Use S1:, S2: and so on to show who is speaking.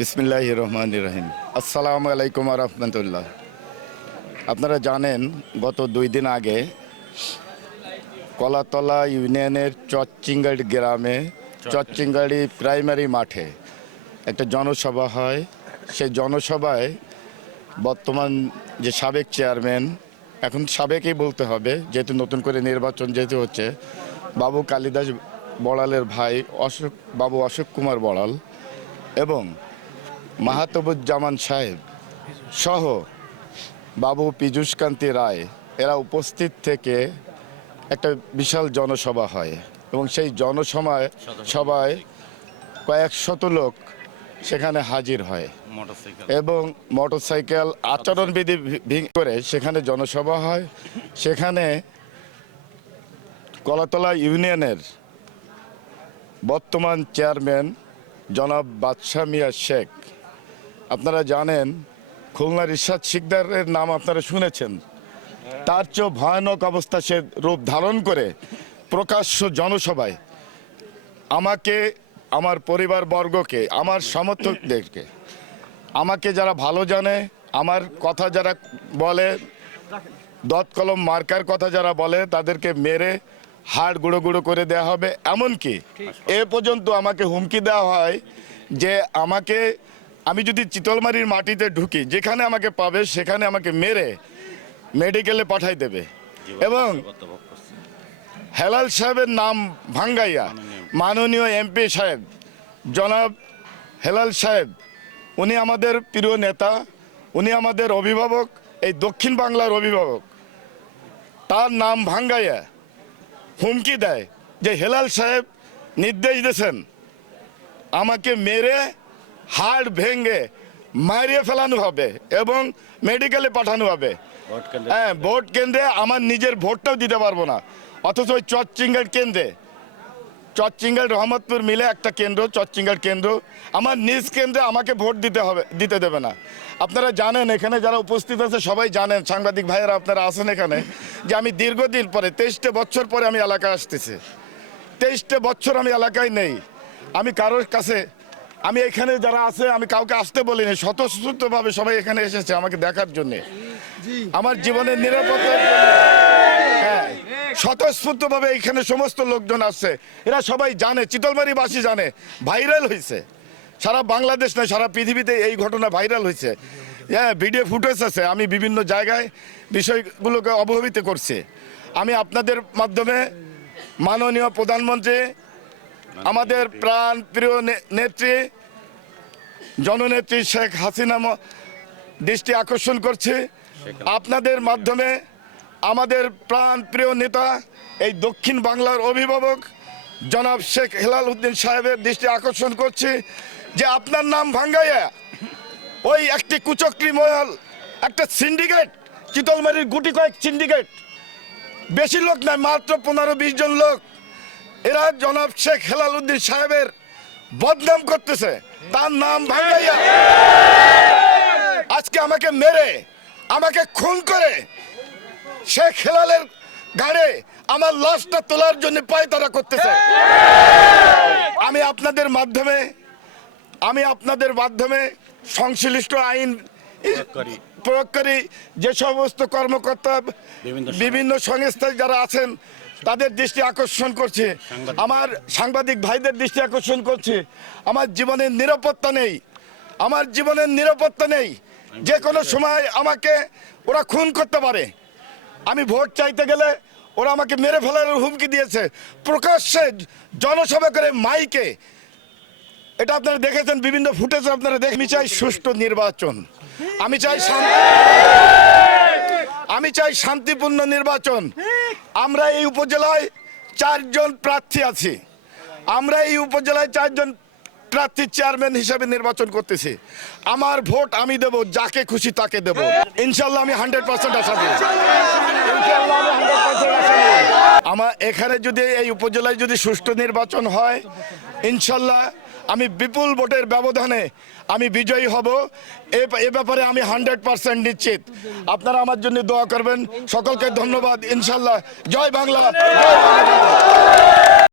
S1: বিসমিল্লাহ রহমান রহিম। আসসালামু আলাইকুম রহমতুল্লাহ। আপনারা জানেন গত দুই দিন আগে কলাতলা ইউনিয়নের চচ্চিঙ্গাড়ি গ্রামে চচ্চিঙ্গাড়ি প্রাইমারি মাঠে একটা জনসভা হয়। সেই জনসভায় বর্তমান যে সাবেক চেয়ারম্যান এখন সাবেকই বলতে হবে যেহেতু নতুন করে নির্বাচন যেহেতু হচ্ছে বাবু কালিদাস বড়ালের ভাই অশোক বাবু অশোক কুমার বড়াল। এবং মাহাতবুজ্জামান সাহেব সহ বাবু পীযূষকান্তি রায় এরা উপস্থিত থেকে একটা বিশাল জনসভা হয় এবং সেই জনসভায় সবাই কয়েক শত লোক সেখানে হাজির হয় এবং মোটরসাইকেল আচরণবিধি ভেঙে করে সেখানে জনসভা হয়। সেখানে কলাতলা ইউনিয়নের বর্তমান চেয়ারম্যান জনাব বাদশাহ মিয়া শেখ। আপনারা জানেন, খুলনার ইরশাদ শিকদারের নাম আপনারা শুনেছেন। তার চেয়েও ভয়ানক অবস্থা সে রূপ ধারণ করে প্রকাশ্য জনসভায়। আমাকে, আমার পরিবার বর্গকে আমার সমর্থকদেরকে, আমাকে যারা ভালো জানে, আমার কথা যারা বলে, দত কলম মার্কার কথা যারা বলে, তাদেরকে মেরে হাড় গুঁড়ো গুঁড়ো করে দেওয়া হবে এমনকি এ পর্যন্ত আমাকে হুমকি দেওয়া হয় যে আমাকে আমি যদি চিতলমারির মাটিতে ঢুকি যেখানে আমাকে পাবে সেখানে আমাকে মেরে মেডিকেলে পাঠাই দেবে। এবং হেলাল সাহেবের নাম ভাঙ্গাইয়া মাননীয় এমপি সাহেব জনাব হেলাল সাহেব উনি আমাদের প্রিয় নেতা উনি আমাদের অভিভাবক এই দক্ষিণ বাংলার অভিভাবক তার নাম ভাঙ্গাইয়া হুমকি দেয় যে হেলাল সাহেব নির্দেশ দিয়েছেন আমাকে মেরে হাড় ভেঙে মারিয়ে ফেলানো হবে এবং মেডিকেলে পাঠানো হবে। হ্যাঁ ভোট কেন্দ্রে আমার নিজের ভোটটাও দিতে পারব না অথচ ওই চটচিঙ্গার কেন্দ্রে। চচ্চিঙ্গার রহমতপুর মিলে একটা কেন্দ্র চচ্চিঙ্গার কেন্দ্র। আমার নিজ কেন্দ্রে আমাকে ভোট দিতে হবে দিতে দেবে না। আপনারা জানেন এখানে যারা উপস্থিত আছে সবাই জানেন সাংবাদিক ভাইয়েরা আপনারা আছেন এখানে যে আমি দীর্ঘদিন পরে তেইশটা বছর পরে আমি এলাকায় আসতেছি। তেইশটা বছর আমি এলাকায় নেই। আমি কারোর কাছে আমি এখানে যারা আছে আমি কাউকে আসতে বলিনি স্বতঃস্ফূর্তভাবে সবাই এখানে এসেছে আমাকে দেখার জন্যে। আমার জীবনের নিরাপত্তার জন্য। স্বতঃস্ফূর্তভাবে এখানে সমস্ত লোকজন আসছে। এরা সবাই জানে, চিতলবাড়িবাসী জানে, ভাইরাল হয়েছে সারা বাংলাদেশ নয়, সারা পৃথিবীতে এই ঘটনা ভাইরাল হয়েছে হ্যাঁ ভিডিও ফুটেজ আছে, আমি বিভিন্ন জায়গায় বিষয়গুলোকে অবহিত করছি। আমি আপনাদের মাধ্যমে মাননীয় প্রধানমন্ত্রী, আমাদের প্রাণ প্রিয় নেত্রী, জননেত্রী শেখ হাসিনা দৃষ্টি আকর্ষণ করছে। আপনাদের মাধ্যমে আমাদের প্রাণ প্রিয় নেতা, এই দক্ষিণ বাংলার অভিভাবক জনাব শেখ হেলাল উদ্দিন সাহেবের দৃষ্টি আকর্ষণ করছি যে আপনার নাম ভাঙ্গাইয়া ওই একটি কুচক্রি মহল, একটা সিন্ডিকেট, চিতলমারির গুটি কয়েক সিন্ডিকেট, বেশি লোক নয়, মাত্র পনেরো বিশ জন লোক, এরা জনাব শেখ হেলাল উদ্দিন সাহেবের বদনাম করতেছে, তার নাম ভাঙ্গাইয়া। আজকে আমাকে মেরে, আমাকে খুন করে শেখ হেলালের গাড়ে আমার লাশটা তোলার জন্য পায়তারা করতেছে। আমি আপনাদের মাধ্যমে আমি আপনাদের মাধ্যমে সংশ্লিষ্ট আইন
S2: করি
S1: প্রয়োগকারী যে সমস্ত কর্মকর্তা
S2: বিভিন্ন
S1: বিভিন্ন সংস্থায় যারা আছেন তাদের দৃষ্টি আকর্ষণ করছে। আমার সাংবাদিক ভাইদের দৃষ্টি আকর্ষণ করছে। আমার জীবনের নিরাপত্তা নেই। আমার জীবনের নিরাপত্তা নেই। যে কোনো সময় আমাকে ওরা খুন করতে পারে। আমি ভোট চাইতে গেলে ওরা আমাকে মেরে ফেলার হুমকি দিয়েছে। প্রকাশ্যে জনসভা করে মাইকে। এটা আপনারা দেখেছেন, বিভিন্ন ফুটেজ আপনারা দেখে আমি চাই সুষ্ঠু নির্বাচন। আমি চাই আমি চাই শান্তিপূর্ণ নির্বাচন। আমরা এই উপজেলায় চারজন প্রার্থী আছি। আমরা এই উপজেলায় চারজন প্রার্থী চেয়ারম্যান হিসেবে নির্বাচন করতেছি। আমার ভোট আমি দেব, যাকে খুশি তাকে দেব। ইনশাল্লাহ আমি হান্ড্রেড পার্সেন্ট আশা দিই ইনশাআল্লাহ আমি 100% আশা দিই। আমার এখানে যদি এই উপজেলায় যদি সুষ্ঠু নির্বাচন হয় ইনশাল্লাহ আমি বিপুল ভোটের ব্যবধানে আমি বিজয়ী হব। এ ব্যাপারে আমি হান্ড্রেড পার্সেন্ট নিশ্চিত। আপনারা আমার জন্য দোয়া করবেন। সকলকে ধন্যবাদ। ইনশাল্লাহ জয় বাংলা।